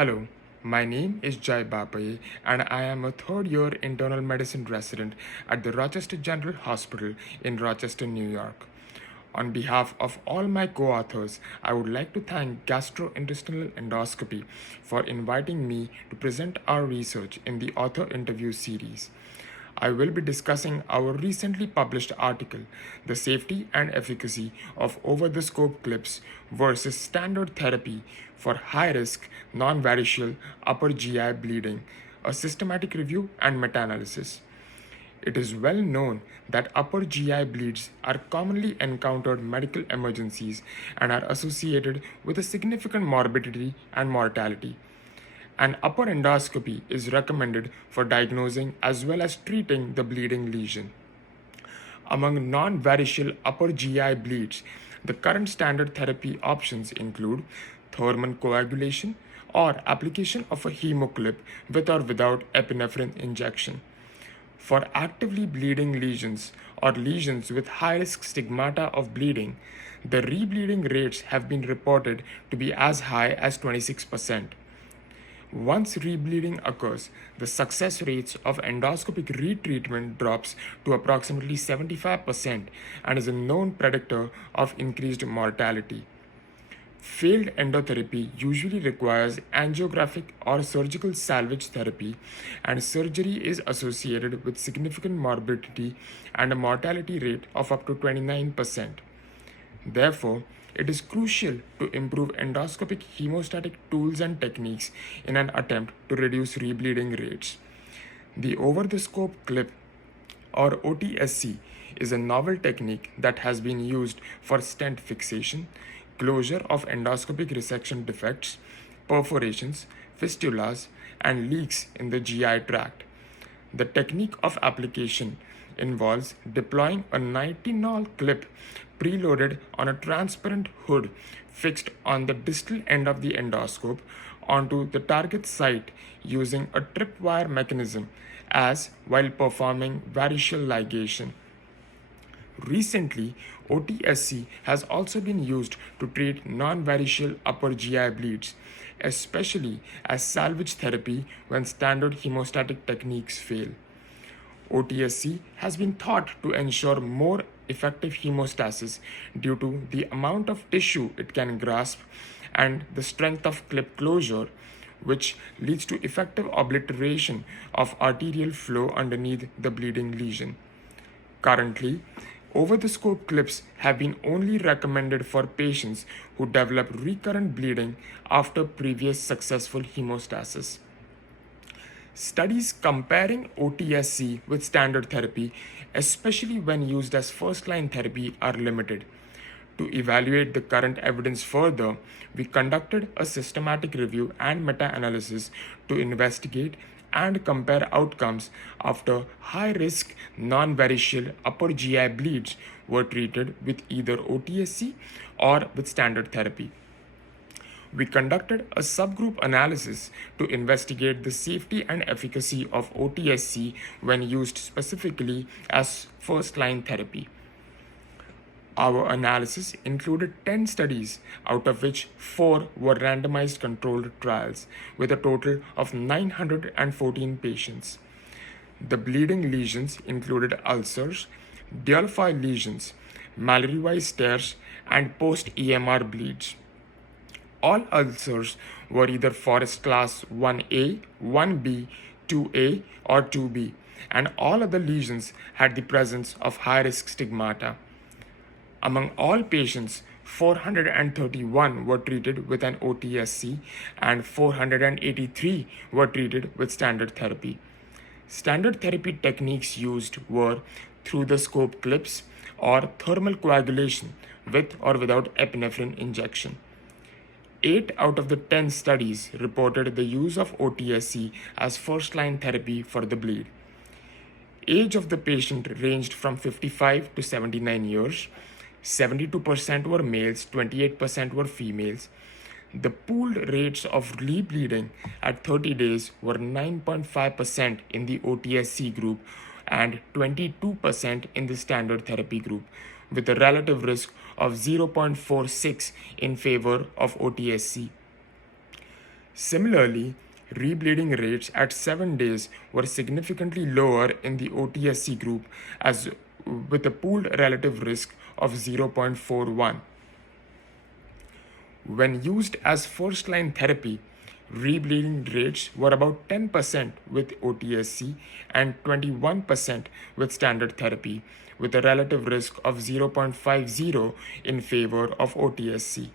Hello, my name is Jay Bapaye, and I am a third year internal medicine resident at the Rochester General Hospital in Rochester, New York. On behalf of all my co authors, I would like to thank Gastrointestinal Endoscopy for inviting me to present our research in the author interview series. I will be discussing our recently published article, The Safety and Efficacy of Over the Scope Clips versus Standard Therapy for High Risk Non-Variceal Upper GI Bleeding, a systematic review and meta analysis. It is well known that upper GI bleeds are commonly encountered medical emergencies and are associated with a significant morbidity and mortality. An upper endoscopy is recommended for diagnosing as well as treating the bleeding lesion. Among non-variceal upper GI bleeds, the current standard therapy options include thermal coagulation or application of a hemoclip with or without epinephrine injection. For actively bleeding lesions or lesions with high risk stigmata of bleeding, the rebleeding rates have been reported to be as high as 26%. Once rebleeding occurs, the success rates of endoscopic retreatment drops to approximately 75% and is a known predictor of increased mortality. Failed endotherapy usually requires angiographic or surgical salvage therapy, and surgery is associated with significant morbidity and a mortality rate of up to 29%. Therefore, it is crucial to improve endoscopic hemostatic tools and techniques in an attempt to reduce rebleeding rates. The over the scope clip or OTSC is a novel technique that has been used for stent fixation, closure of endoscopic resection defects, perforations, fistulas, and leaks in the GI tract. The technique of application involves deploying a nitinol clip preloaded on a transparent hood fixed on the distal end of the endoscope onto the target site using a tripwire mechanism as while performing variceal ligation. Recently, OTSC has also been used to treat non-variceal upper GI bleeds, especially as salvage therapy when standard hemostatic techniques fail. OTSC has been thought to ensure more effective hemostasis due to the amount of tissue it can grasp and the strength of clip closure, which leads to effective obliteration of arterial flow underneath the bleeding lesion. Currently, over the scope clips have been only recommended for patients who develop recurrent bleeding after previous successful hemostasis. Studies comparing OTSC with standard therapy, especially when used as first-line therapy, are limited. To evaluate the current evidence further, we conducted a systematic review and meta-analysis to investigate and compare outcomes after high-risk non-variceal upper GI bleeds were treated with either OTSC or with standard therapy. We conducted a subgroup analysis to investigate the safety and efficacy of OTSC when used specifically as first-line therapy. Our analysis included 10 studies, out of which 4 were randomized controlled trials, with a total of 914 patients. The bleeding lesions included ulcers, Delphi lesions, Mallory-Weiss tears, and post-EMR bleeds. All ulcers were either Forest Class 1A, 1B, 2A, or 2B, and all other lesions had the presence of high-risk stigmata. Among all patients, 431 were treated with an OTSC and 483 were treated with standard therapy. Standard therapy techniques used were through the scope clips or thermal coagulation with or without epinephrine injection. 8 out of the 10 studies reported the use of OTSC as first-line therapy for the bleed. Age of the patient ranged from 55 to 79 years. 72% were males, 28% were females. The pooled rates of rebleeding at 30 days were 9.5% in the OTSC group and 22% in the standard therapy group, with a relative risk of 0.46 in favor of OTSC. Similarly, rebleeding rates at 7 days were significantly lower in the OTSC group as with a pooled relative risk of 0.41. When used as first-line therapy, rebleeding rates were about 10% with OTSC and 21% with standard therapy, with a relative risk of 0.50 in favor of OTSC.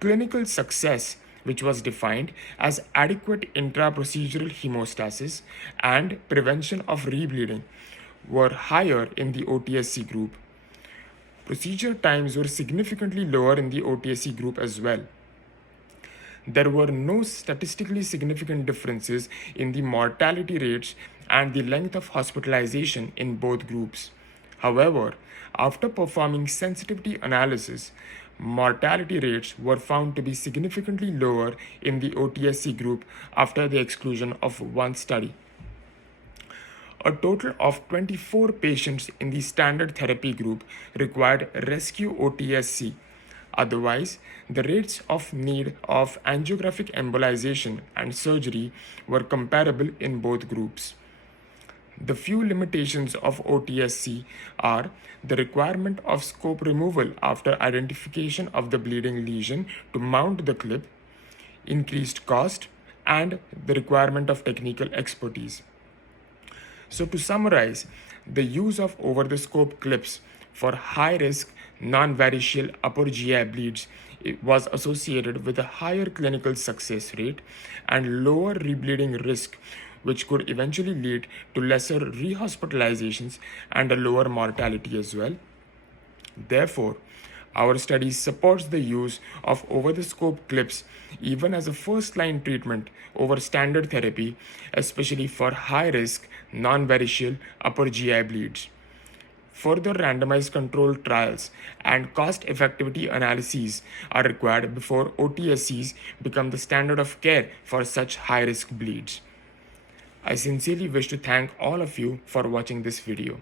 Clinical success, which was defined as adequate intra-procedural hemostasis and prevention of rebleeding, were higher in the OTSC group. Procedure times were significantly lower in the OTSC group as well. There were no statistically significant differences in the mortality rates and the length of hospitalization in both groups. However, after performing sensitivity analysis, mortality rates were found to be significantly lower in the OTSC group after the exclusion of one study. A total of 24 patients in the standard therapy group required rescue OTSC. Otherwise, the rates of need of angiographic embolization and surgery were comparable in both groups. The few limitations of OTSC are the requirement of scope removal after identification of the bleeding lesion to mount the clip, increased cost, and the requirement of technical expertise. So, to summarize, the use of over-the-scope clips for high-risk non-variceal upper GI bleeds was associated with a higher clinical success rate and lower rebleeding risk, which could eventually lead to lesser rehospitalizations and a lower mortality as well. Therefore, our study supports the use of over-the-scope clips even as a first-line treatment over standard therapy, especially for high-risk non-variceal upper GI bleeds. Further randomized controlled trials and cost-effectivity analyses are required before OTSCs become the standard of care for such high-risk bleeds. I sincerely wish to thank all of you for watching this video.